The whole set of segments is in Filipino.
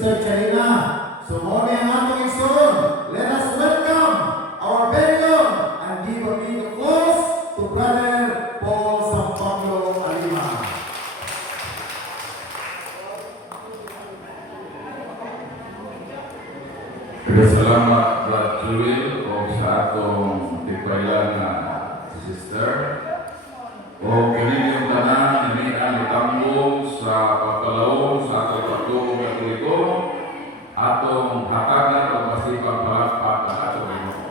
Sister Charina. So, mo ang atong igsoon. Let us welcome our very own and give a big applause to Brother Paul San Pablo Alima. Salamat, Brad Jewel, o sa atong tipayan na sister. O kininyong tanan, ninian itambong sa pagpalawong sa atong pagtulong katoliko, atong hatagan o masipang palakpak ang atong Ginoo.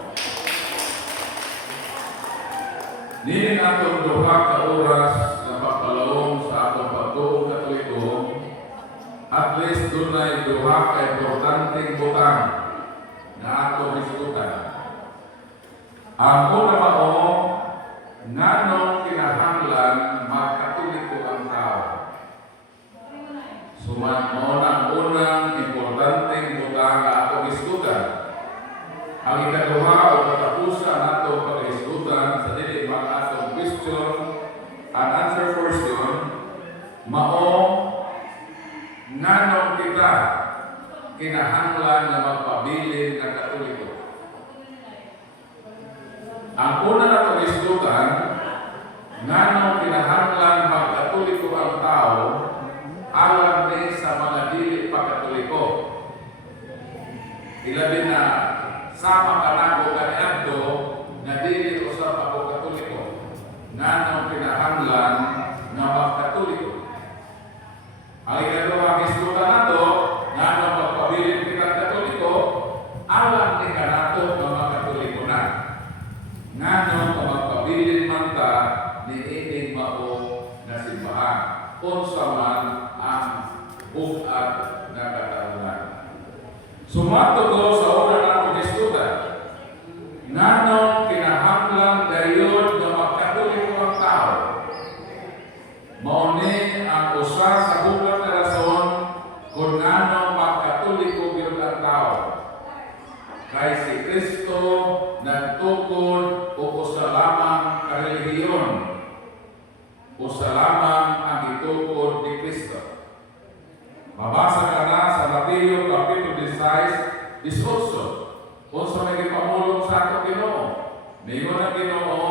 Ninin atong duha ka oras na pagpalawong sa atong pagtulong katoliko, at least dunay duha ka importanteng butang na atong isgutan. Ang una mao, nganong kinahanglan magkatoliko ang tao. Suman mo ang unang importanteng butang na atong isgutan. Ang ikaduha o katapusan atong pag-isgutan sa dili mga atong question and answer portion, mao nganong kita kinahanglan na magpabilin ng katoliko. Ang una na itong isdutan, nganong kinahanglan magkatoliko ang tao alam din sa mga dili pagkatoliko. Ilabi na sama ka na ko kaniadto na dili usab ako katoliko. Nganong kinahanglan na magkatoliko. Ang ikaduha isdutan nato, nganong magpabilin kita katoliko, alam ni kanato mga katoliko na. Nganong magpabilin man ta ni ining mao na simbahan. Unsa man ang bukad na katarungan. Sumatugo sa una na akong isdutan, nganong kinahanglan dayon na magkatoliko ang tao. Mao ni ang usa sa bukad na rason kung nganong magkatoliko gyud ang tao. Kay si Kristo nagtukod o usa lamang karelihiyon, usa lamang ang itukod ni Kristo. Mabasa ka na sa Mateo Kapitulo 16, 18. Unsa may gipamulong sa atong Ginoo? Mingon ang Ginoo,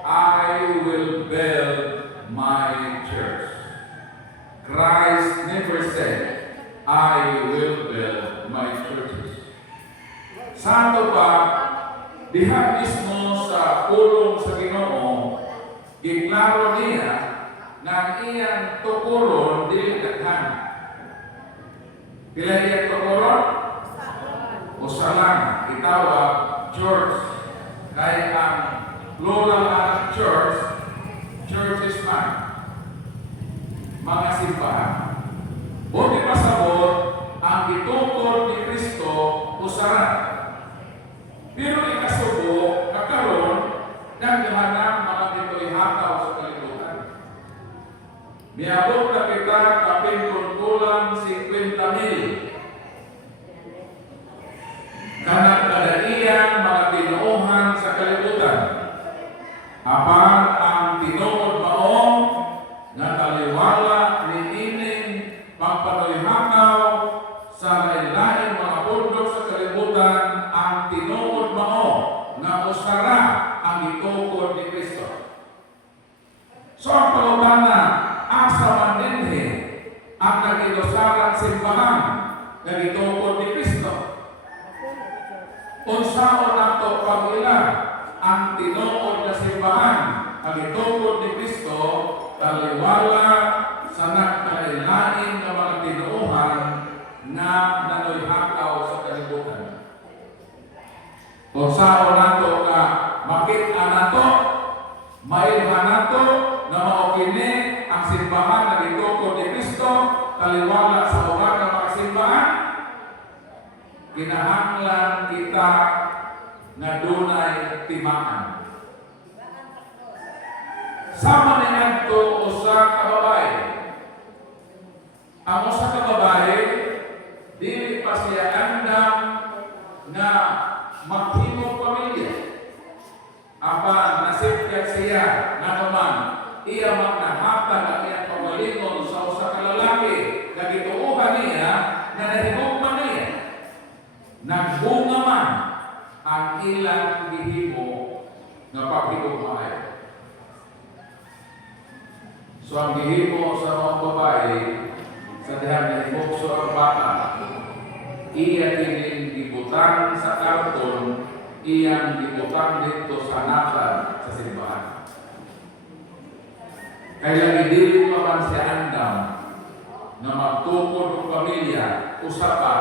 I will build my church. Christ never said, I will build my churches. Santo pa, diha mismo sa pulong sa Ginoo, giklaro niya na ang iyang tukuron dili daghan. Pila iyang tukuron? Usa lang, itawag church. Kaya ang plural ng church, churches man. Mga simbahan. O di pasabot, ang itukod ni Kristo usaran. Pero ikasubo, kakaroon, nagdahanap mga dito'y hakaw sa kalibutan. Miabot na kita kaping kulang 50,000. Kanak kadaiyan mga tinuuhan sa kalibutan. Apan ang tinuod mao nga taliwala ni ining pagpanoy hakaw sa lain-lain mga pundok sa kalibutan, ang tinuod mao nga usara ang itukod ni Kristo. So ang pangutana, asa man dinhi ang nag-inusaran simbahan nga itukod ni Kristo. Unsaon nato pag-ila ang tinuod na simbahan ang itukod ni Kristo, taliwala sa nagkailain ng mga tinuuhan na nanoy hakaw sa kalibutan. Kung saan nato ka makita nato, mailhan nato na maokini ang simbahan na itukod ni Kristo, taliwala sa uban ng mga simbahan, kinahanglan kita na dunay timaan. Sama niyan to usa ka babae. Ang usa ka babae, dili pa siya andam na maghimong pamilya. Apan nasipyat siya na naman iya magnahatag ang iyang pagalingon sa usa ka lalaki na gituuhan niya na nahimong So ang gihimo sa mga babae, sa dihang na ibukso ang bata, iya kining gibutang sa karton, iyang gibutang dito sa natal sa simbahan. Kaya idili pa man si Andam na magtukod ng pamilya, usapa,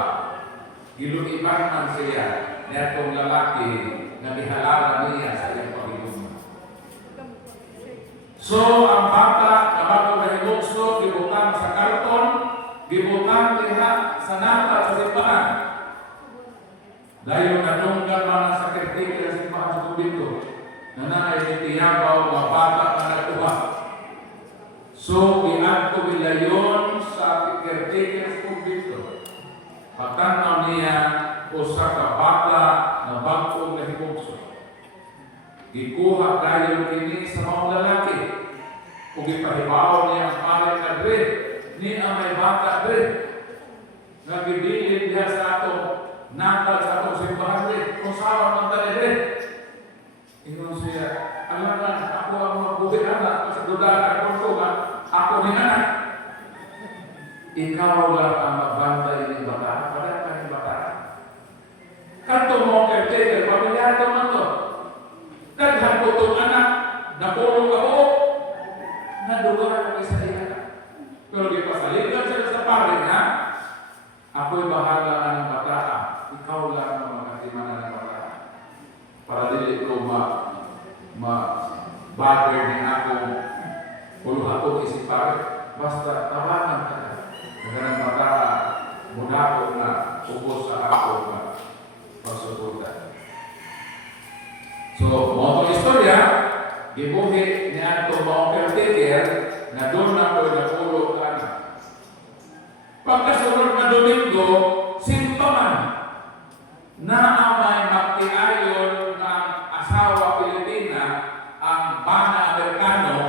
giluiban man siya na itong lalaki na ihalaran niya sa iyang Panginoon. So, ang bata na bago na ibukso, gibutang sa karton, gibutang diha sa natal sa simbahan. Dahil nadunggan mga sakritikya sa simbahan sa kubito, na naititiyabaw mga bata na nagtuwa. So, iadto bilayon sa caretaker sa kubito. Patanaw niya usa ka bata na bagong nahibukso. Gikuha kayo kini sa mga lalaki. Kung ipahibaw niya ang pare na dre, ni ang may bata dre. Nagbibilin niya sa ato, natal sa atong simbahan dre, kung saan ang tali dre. Ingon siya, alam na, ako ang mabuhi anak, kasi dudaan ako nga, ako ni anak. Ikaw lang ang magbantay ni bata, pada ka ni bata. Kanto mo caretaker, pamilyado man to. Daghan ko itong anak, napulong ako, nadugaan ko sa iya. Pero di pasaligan sila sa pare na, ako'y bahala ng bata, ikaw lang ang magkatimanan ng bata. Para dili ko ma-bother din ako, pulo ako isip pare, basta tawanan ka. Ganang bata, muna ko na ubos sa ako na pagsuporta. So, mga istorya, gibuhi niya ito mga caretaker na doon na ko napulo ka na. Pagkasunod na Domingo, simpaman na amay magtiayon ng asawa Pilipina ang bana Amerikano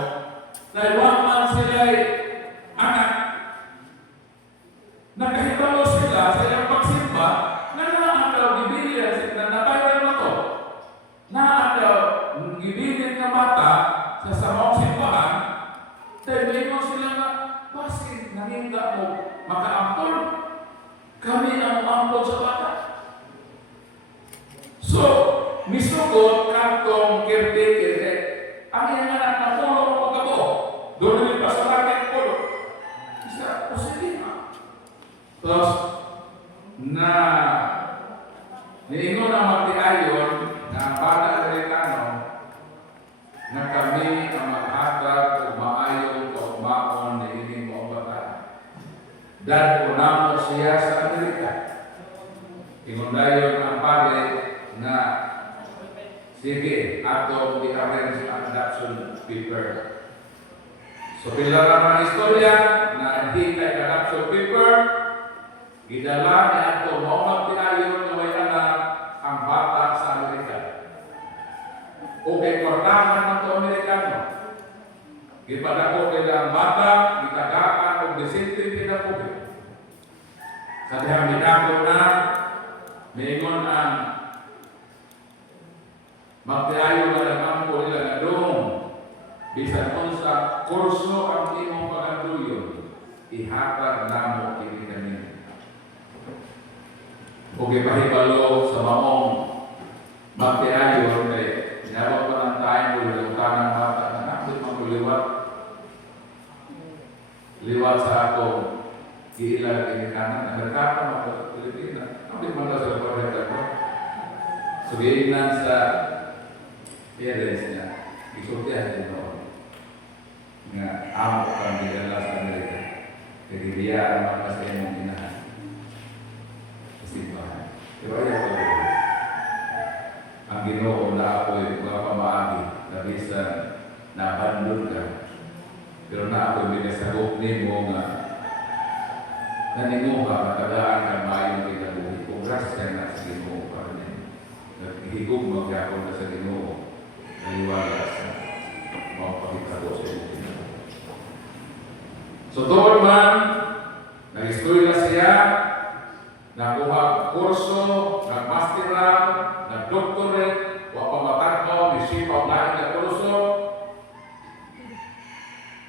dahil wag man sila'y anak. Nakahibalo sila sa ilang pagsimba na naataw gibilin na nabayran mo to. Naataw gibilin ng bata sa samong simbahan dahil may mo sila na basin nahinda mo makaampol. Kami ang ampol sa bata. So, misugot kantong caretaker ang iyang anak na pulo o magkabo. Doon rin pa sa bakit pulo. Isa, positive na. Tapos, na niingon ang magtiayon na ang bata Amerikano na kami ang maghatag o maayon o maon na ining mga bata. Dahil unamo siya sa Amerika. Ingundayon ang pare na sige, atong i-arrange ang adoption paper. So, pila naman istorya na hindi kay adoption paper, gidala ni ato mo magtiayon na may anak ang bata sa Amerika. O kay kwartahan ng ito Amerikano. Gipadako nila ang bata, gitagaan o disenteng pinapugyo. Sa dihang minako na, mingon ang magtiayon na nagampo nila na doon. Bisan kung sa kurso ang imong paganduyon, ihatag namo kini kanina. Kung ipahibalo sa maong magtiayon, sinabang pa ng tayo ng tanang bata na nakit maguliwat. Liwat sa akong iilag ini kanan. Nagkakam ako sa Pilipinas. Nakit man ka sa pagkakita ko. Sugiinan sa parents niya, isultihan din ako. Nga amo kang dinala sa Amerika. Jadi dia ang mga sa iyong inahan. Simbahan. Pero ayaw ko rin. Ang Ginoo na ako'y mga pamaagi na bisan nabandun ka. Pero na ako'y binasagok ni mo nga naninguha matagaan ka mayong kinabuhi. Kung grasya na sa Ginoo para niya. Naghigog magyakon na sa Ginoo. Naliwala sa mga pakitago sa iyong Ginoo. So doon man, nag-istorya siya, nakuha kurso, nag-masteral, nag-doctorate, wapamatag mo, misipaw lahat na kurso.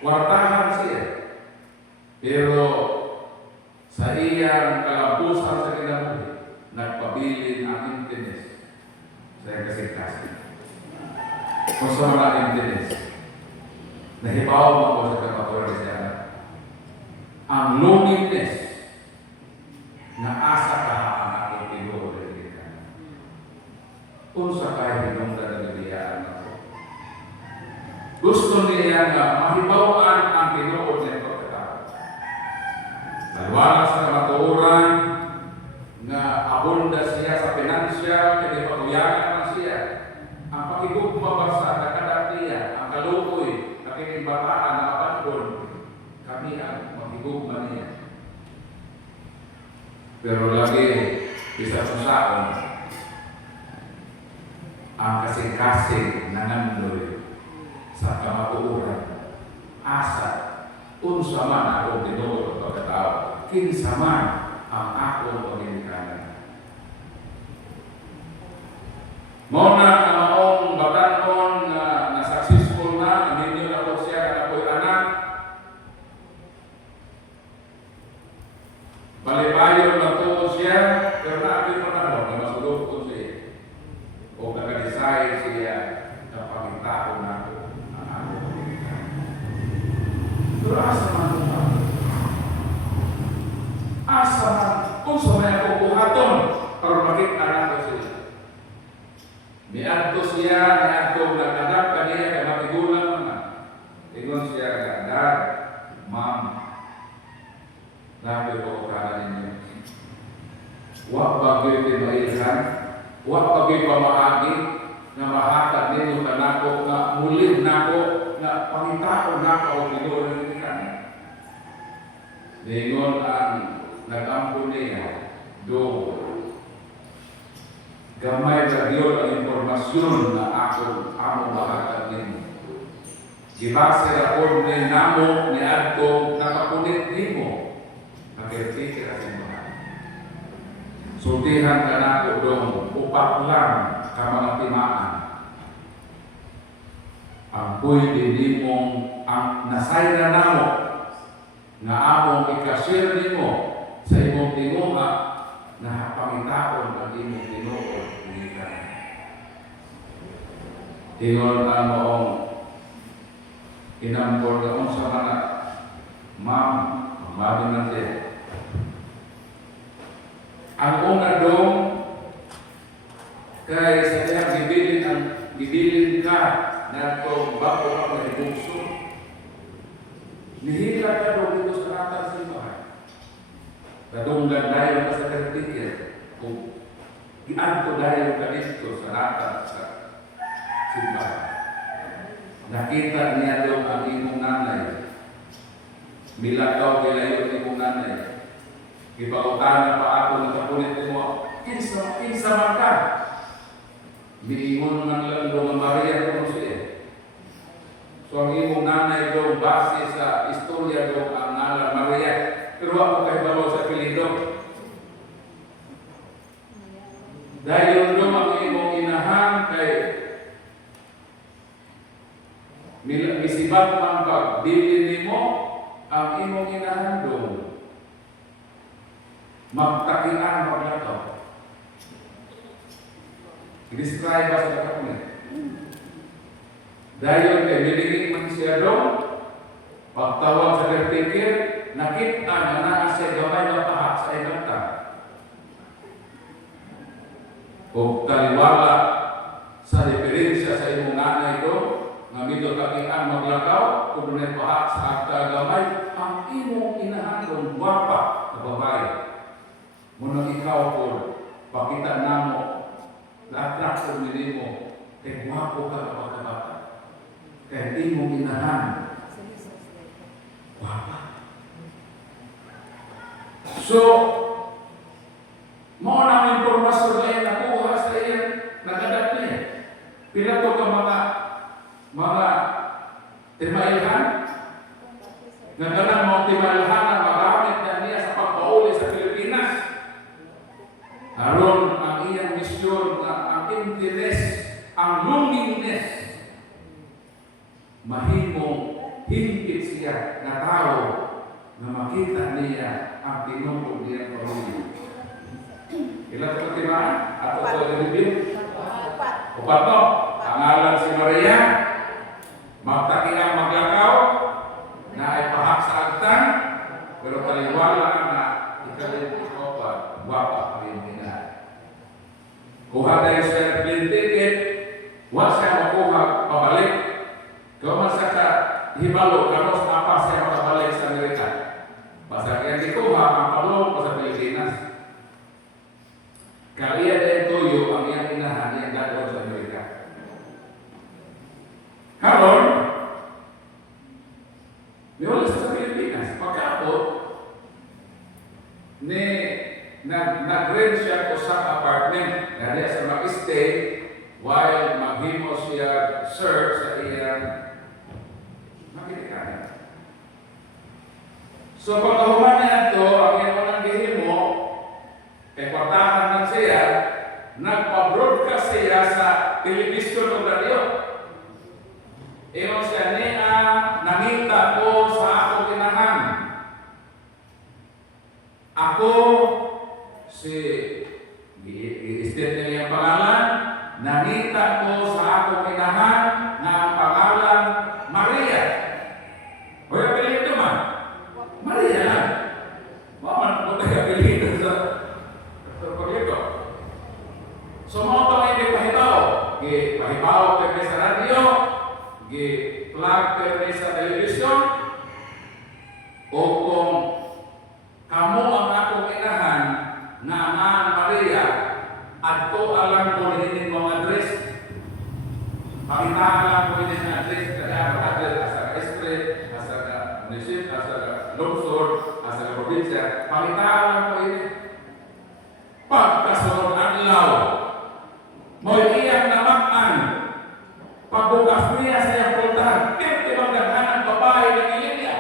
Kwartahan nabusan sa kinabuhi, nagpabilin ang interest sa kasing-kasing. Kung sa mga interest, nahibaw mo ko sa kapatuloy siya. Ang loneliness na asa ka ang aking tinuod ka. Kung sa kayo hinungdan na nabiyaan ako. Gusto niya na mahibawaan ang tinuod ng pagkatao. Nalwala sa kamatuoran na abunda siya sa financial, kaya patuyagan na siya. Ang pakigugma ba sa nakadatiya, ang kalukoy, nakikibataan na abandon, kami ang makigugma niya. Pero lagi, isa sa saon, ang kasing-kasing nangandoy sa kamatuoran, asa, unsa man akong tinuod o pagkatao, kinsa man ang akong pagkakanan. Muna ang maong batanon na successful na, ninyo na po siya na ako'y anak. Balibayon na po siya, pero na-ako'y panahon na masulog ko siya. O nag-decide siya na pagkitao na ako ang akong pagkakanan. Pero asa man ito ba? Asa man, kung sa may ako buhaton, para makita na ko siya. Niadto siya, niadto naghanap kaniya kay matigulang naman. Ingon siya, Dad, Ma'am, nabi ko kanan ninyo. Wa bagay din mailhan, wa bagay pamaagi, na mahatag ninyo na nako, na mulid nako, na pangitaon nako o tinuod ng kanan. Ningon ang nag-ampun niya, do gamay na diyon ang informasyon na ako amo mahatag ninyo. Gibase na po ni namo ni Adto nakapunit nimo nakikita sa mga. Sultihan ka na ko dong upak lang ka mga timaan. Ang pwede nimong ang nasayra namo na among ikasir nimo sa imong tinguha na pangitaon ang imong tinuod nila. Tingon ang moong inampor ka sa mga Ma'am, mabado natin. Ang una dong kay sa kaya gibilin ka na itong bago ka mahibugso. Nihila ka dong dito sa natal sa ibahay. Kadunggan dahil ka sa kartikir, kung ianto dahil ka dito sa natal sa simbahan. Nakita niya doon ang imong nanay. Milakaw kilayo ang imong nanay. Ipautana pa ako nakapunit mo, kinsa man ka. Miingon man lang doon ang Maria doon siya. So ang imong nanay doon base sa istorya doon ang ngalan Maria. Pero ako kay babaw sa Pilipino. Dahil doon ang imong inahan kay misibag man pagbili mo ang imong inahan doon. Magtakian maglakaw. I-describe ba sa katapunan? Dahil kay bilingin man siya doon, pagtawag sa vertikir, nakita na naasay gamay na pahak sa ibata. Kung taliwala sa diferensya sa imong nanay doon, nga mito kakian maglakaw, kung doon pahak sa akta gamay, ang imong inahan wapa na babae. Muna ikaw po, pakita namo, na-attract sa mo, kay wapo ka na pagkabata. Kaya imong inahan, wapa. So, mo na impormasyon na yan, nakuha sa iyan, nagadat niya. Pila to ka mga timailhan, nagalang mga timailhan na magamit na niya sa pagpauli sa Pilipinas. Haron ang iyang misyon na ang interest, ang loneliness, mahimong hingpit siya na tao na makita niya ang tinungkol niyang pamilya. Ilan sa katimaan? Ato sa review? Upat. Upat no? Pangalan si Maria, magtakiang maglakaw, na ay pahak sa agtan, pero taliwala na ikalit ikopat, wapa rin nila. Kuha tayo sa plane ticket, wala siya makuha pabalik. Kung masa ka hibalo, kanos apa siya makabalik sa Amerika. Basta kaya ikuha, ang pablong pa sa Pilipinas. Kaya din tuyo ang iyang inahan yang dadon sa Amerika. Karon, niwala sa Pilipinas. Pagkaabot, nag-rent siya ko sa apartment. Nari sa mag-stay while maghimo siya search sa iyang makikikanan. So pagkahuman niya ito, ang iyang unang gihimo, kay kwartahan lang siya, nagpa-broadcast siya sa television o radio. Ewan siya niya, nangita ko sa akong inahan. Ako, si i-state niya yung pangalan, nangita ko sa akong inahan na ang pangalan Maria. Hoy, apelido man. Maria lang. Maman, kung tayo apelido sa pagkito. So, mga pang hindi pahibaw. Pahibaw kayo sa radio, plug kayo sa television, o kung kamo ang akong inahan na Aman Maria, at to alam ko rin mga address. Pakitahan lang ko rin ang address, kaya ang address, asa ka Estre, asa ka Municip, asa ka Lungsod, asa ka Provincia, pakitahan lang ko rin. Pagkasunod ang ilaw, mo'y iyang namaan, pagbukas niya sa iyang pultahan, bang gaghan ang babae ng Ilya.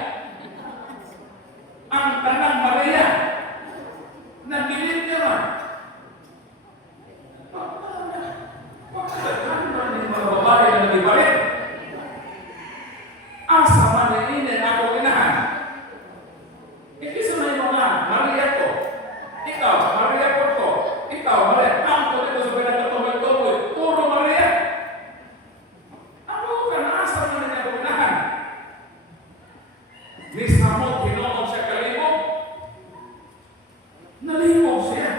Ang tanang Maria, nagilid niya man. Pagkaghan man ng mga babae na nagibalik. Asa man na inin ako inahan. Ikisa na yung mga Maria ko. Ikaw, Maria ko. Ikaw, Maria. Ang ko dito sa pinagkatuloy-tuloy. Puro Maria. Ako ka na asa man na ako inahan. Nisamo, hinoon siya kalibog. Nalibog siya.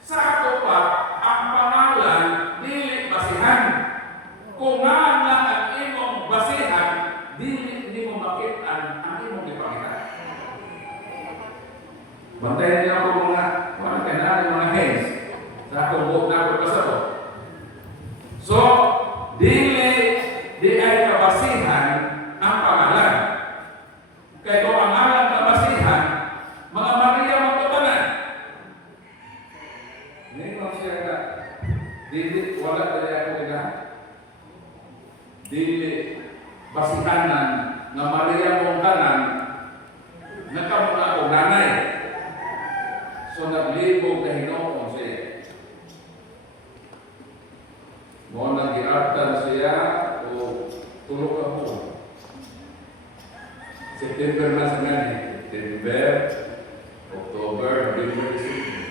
Sa ako pa, ang pangalan, dili basihan. Kung nga ang imong basihan, dili mo makitaan ang imong ipakita. Bantayan niyo ako mga kanaan, mga hands. Sa akong buhok na ako pasabot. So, di ay kabasihan ang pangalan. Kaya kung ang alam na basihan, mga Maria magtutanan. Ngayon siya na, dili, wala tali ako ina. Dili, basihanan, nga Maria mong tanan, nagkamuna akong nanay. So, naglibog na hinoon siya. Mo nang giartan siya, o tulog ako. September na sa nga September, October, November, December.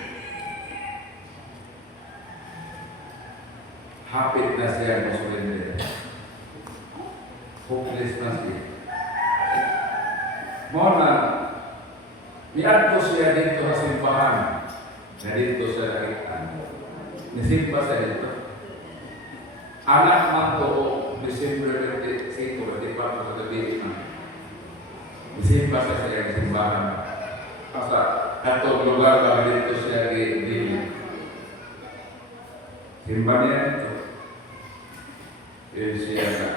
Hapit na siya ng surrender. Hopeless na siya. Muna, niadto siya dito sa simbahan na dito sa lakitan. Nisimba siya dito. Anak man to, December 25, 24 sa gabi. Isimba siya sa iyang simbahan. Sa katong lugar kami dito siya i-dili. Simba niya ito. Yun siya na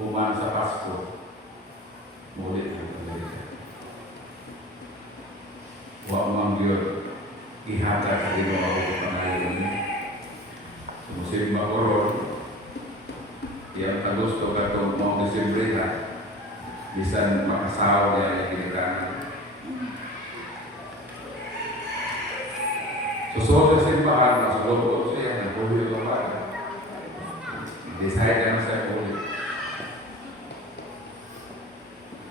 human sa Pasko. Mulit yung pagkakas. Huwag mang yun ihata sa di mga pangalaman niya. Musimba ko ron. Yang kagusto ka itong mga Desembre ha. Bisan makasawa niya yung ginagawa. Susunod sa simbahan, masulog ko siya, nagpuhuli ko pa. Decide na siya puhuli.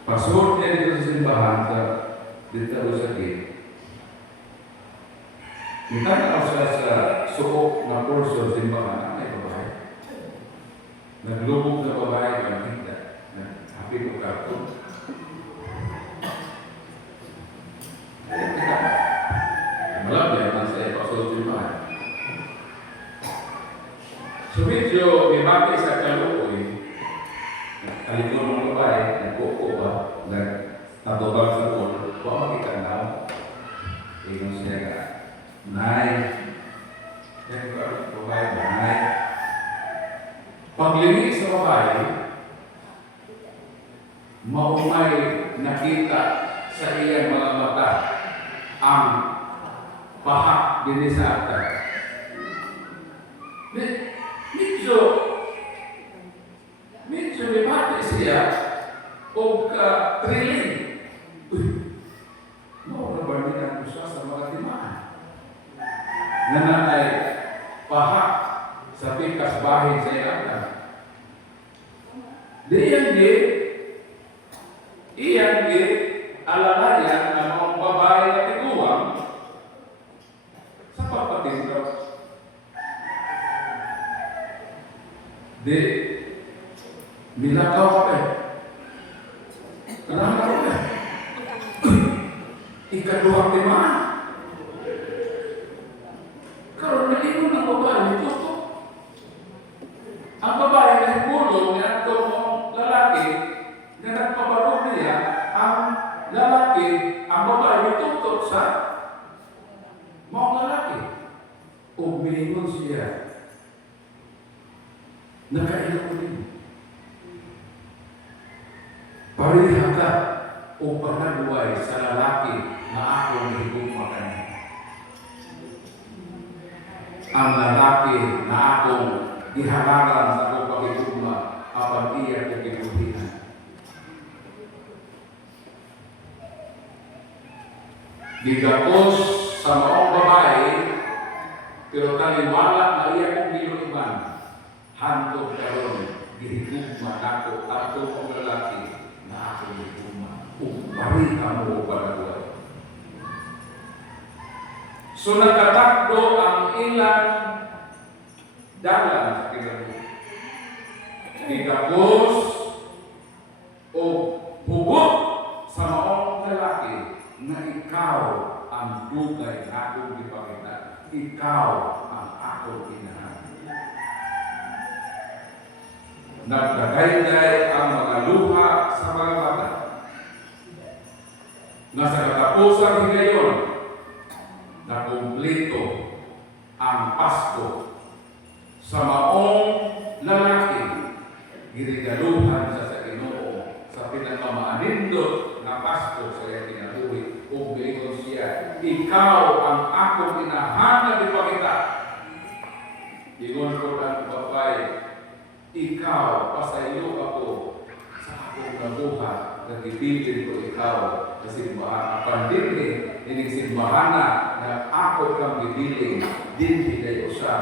Pasunod niya dito sa simbahan, dito sa gate. Mitanaw siya sa suok na kurso sa simbahan. Ay, babae. Naglubog na babae, panita. Happy ko karton. Malapit naman sa ipasol simbahan. So medyo may bakit sa kalukoy, kalikon ng babae, nagkuko ba, nagtatubag sa ulo, kung makita na ako. Ingon siya ka, Nay, babae, Nay. Paglinis sa babae, maumay nakita sa iyang mga mata ang pahak din sa atas. Medyo may bati siya o ka-trilling. Maurabarninan ko siya sa mga timaan. Nananay pahak sa pikas bahin sa ilatan. Iyan di alalayan ng mga babae na tiguang sa pagpatindot. Di, nilakaw ka pa eh. Nalakaw ka. Ikaduhang timaan. Karoon na ino ng babae nito. Ang babae na hipulong na itong lalaki na nagpabaro niya, ang lalaki, ang babae nitutok sa mga lalaki. Umingon siya. Nakailan ko din. Pariha ka o panagway sa lalaki na akong higugma kanya. Ang lalaki na akong ihararan sa akong pagigugma apan iya kong gibutihan. Digapos sa maong babae, pero taliwala na iya kong giluiban. Hantog karon gihigugma nako ato ang lalaki na ako gihigugma. Bari ka mo panagway. So nakatakdo ang ilang dalan sa kinabuhi. Gigapos o hugot sa maong lalaki na ikaw ang dugay na akong gipakita. Ikaw ang akong inahan. Nagdagayday ang mga luha sa mga mata. Nasa katapusan higayon, na kumplito ang Pasko sa maong lalaki, girigaluhan sa Ginoo sa pinagmamaanindot na Pasko sa iyang kinabuhi. Ug miingon siya, ikaw ang akong inahan na ipakita. Ingon ko ang babae, ikaw, pasayo ako sa akong nabuhat, nagipilin ko ikaw sa simbahan. Apan dinhi, ining simbahan na ako kang gibiling, dinhi kayo sa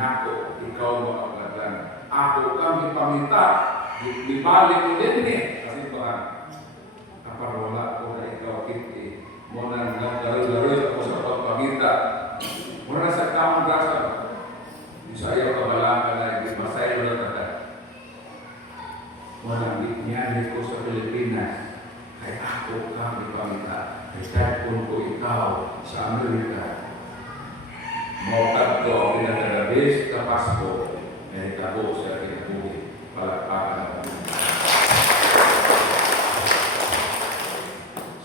nako, ikaw makapagdan. Ako kang ipamita, ibalik ko dinhi sa simbahan. Apan wala ko na ikaw kiti, mo na naglaroy-laroy ako sa pagpamita. Muna sa tamang grasa, isayaw kabalaan ka na, masayaw na tada. Walang itnianit ko sa Pilipinas, kay ako kang ipamita, kay tapon ko ikaw sa Amerika. Mautag ko ang pinagdadabis sa Pasko, na itabo sa kinabuhi, palakpakan na.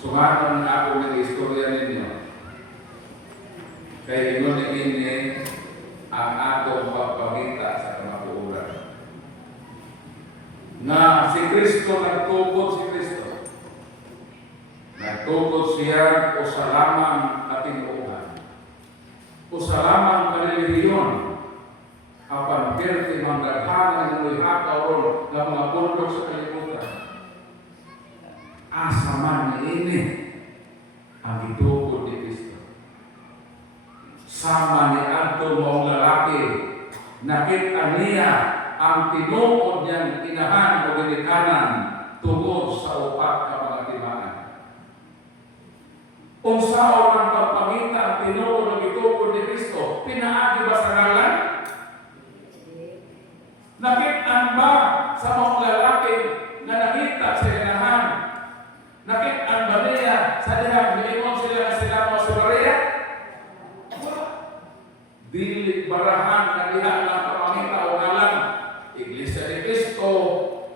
Sumanon ako ng istorya ninyo, kay ingon ini ang atong pagpamita sa kamapuuran. Na si Kristo nagtugod si Kristo. Nagtugod siya o sa lamang katinuuhan. O sa lamang kaliliyon. Apan birti manggaghanan ng lihakaw ron ng mga bundok sa kalibutan. Asa man ini ang itugod ni Kristo. Sama ni Anto mong lalaki, nakita niya ang tinuod niyang inahan o ginikanan tungod sa upat ka mga timaan. Kung saan ang pagpangita ang tinuod o gitugod ni pinaagi ba sa ngalan? Nakit-an ba sa mga lalaki na nakita sa inahan? Nakit-an ba niya sa dihang nilimon sila na sila mo sa Maria? Dili barahan na diha lang pamangita o ngalan. Iglesia ni Cristo,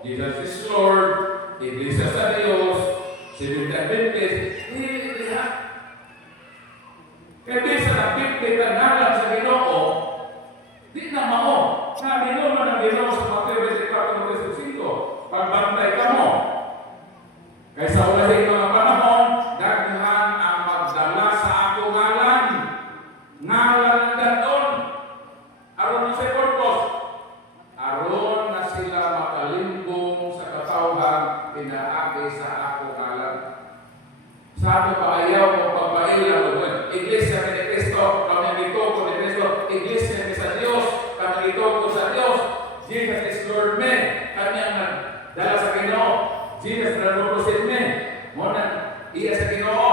Jesus is Lord, Iglesia sa Diyos, Seventh Adventist, dili diha. Kaya di sa nagpipit ang ngalan sa Ginoo, di na mao. Na minuman ang Ginoo sa Mateo 24:25, pagbantay ka mo. Kaysa ulahin mga panahon, daghan ang magdala sa ako ngalan. Ngalan ng daton. Aron sa purpose. Aron na sila makalimbong sa katawhan pinaagi sa ako ngalan. Sabi pa ayaw mo pagpailang Iglesia ni Cristo, kami ito ko ni Cristo, Iglesia ni sa Diyos, kami ito ko sa Diyos, Jesus is Lord me, kami ang dala sa Ginoo, Jesus na lurusin me, muna iya sa Ginoo.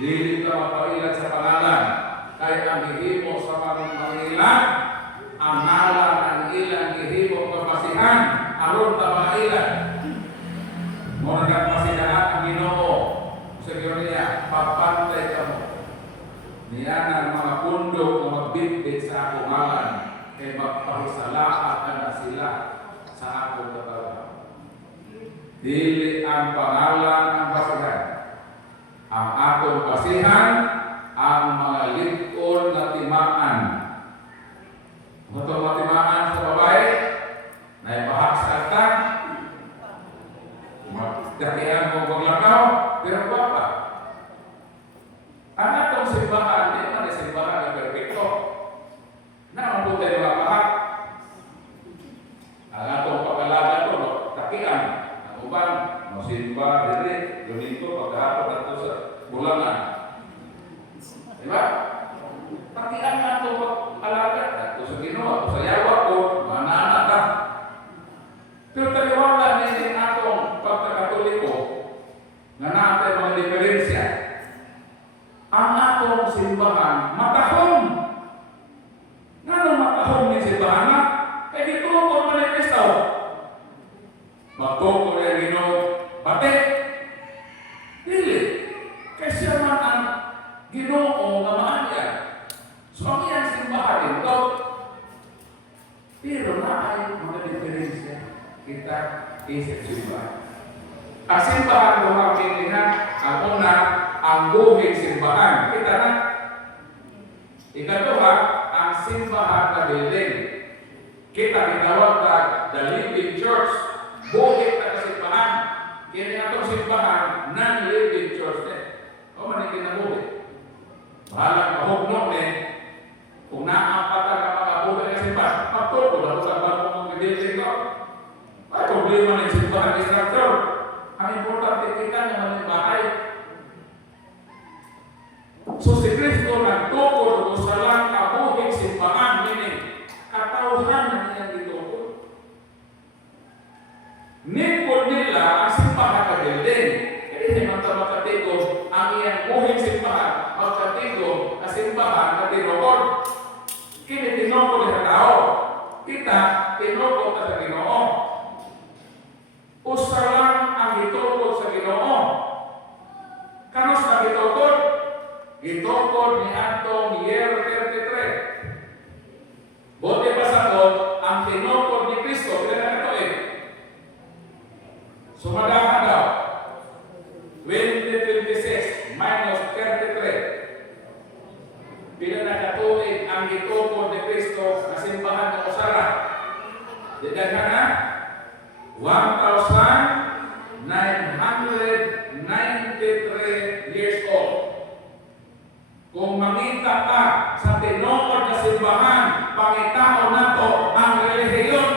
Dili ka magpailan sa pangalan, kaya ang gihimo sa mangilan, ang ngalan ang ilang gihimo kapasihan, aron ta mailan. Muna kapasihan ang Ginoo. Sa niya, papantay ka mo. Niya ng mga pundok na magbitbit sa akong ngalan, kay magpahisalaat ka na sila sa akong katawan. Dili ang pangalan ang basihan. Ang akong basihan, ang mga likod na timaan. Itong matimaan sa babae, na ibahag sa atang, magdakian mo maglakaw, pero guwapa. Ang atong simbahan, di naman ay simbahan na perfecto. Na ang putay mga pahak. Ang atong pagkalagan ko, takian. Ang uban, masimba, dili, Domingo, pagkahapon nato sa bulangan. Diba? Takian nga itong pagkalagan. Nato sa Ginoo, ato sa yawa ko, mga naanak ka. Pero taliwala nila atong pagkakatoliko, nga natin mga diferensya. Ang atong simbahan, matahong. Nga nung matahong ni simbahan na, kaya dito ko man ni Kristo. Magtoko niya Ginoo, bate. Dili. Kaya siya man ang Ginoo nga maanya. So ang iyang simbahan ito. Pero na ay mga diferensya. Kita isip simbahan. Ang simbahan ng mga pilihan, ang una, ang buhing simbahan. Kita na. Ikatuwa, ang simbahan na building. Kita tinawag na the living church. Buhing na simbahan. Kaya nga itong simbahan, non-living church din. O manikin na buhing. Bahalang mahugnog din. Kung naapatan ang mga buhing na simbahan, magtulpo na kung saan ba kung building ko. Ay, problema ng simbahan ni Instructor. Ang importante kita naman yung bahay. So si Kristo nagtukod sa lang kabuhing simbahan, meaning katawhan na niyang gitukod. Nipod nila ang simbahan na building. Hindi magkabakatigod ang iyang buhing simbahan, magkatigod na simbahan na tinukod. Kini tinukod sa tao. Kita, tinukod na sa Ginoo. Usa lang ang gitukod sa Ginoo. Kanos na gitukod? Gitukod ni atong year 33. Bote pa sa ang tinukod ni Kristo, kaya na ito eh. Sumadahan daw. 2026 minus 33. Pila na katuig ang gitukod ni Kristo na simbahan ng Usara. Didaghan na? 1,993 years old. Kung makita ka sa tinukod na simbahan, pangitao na to ang relihiyon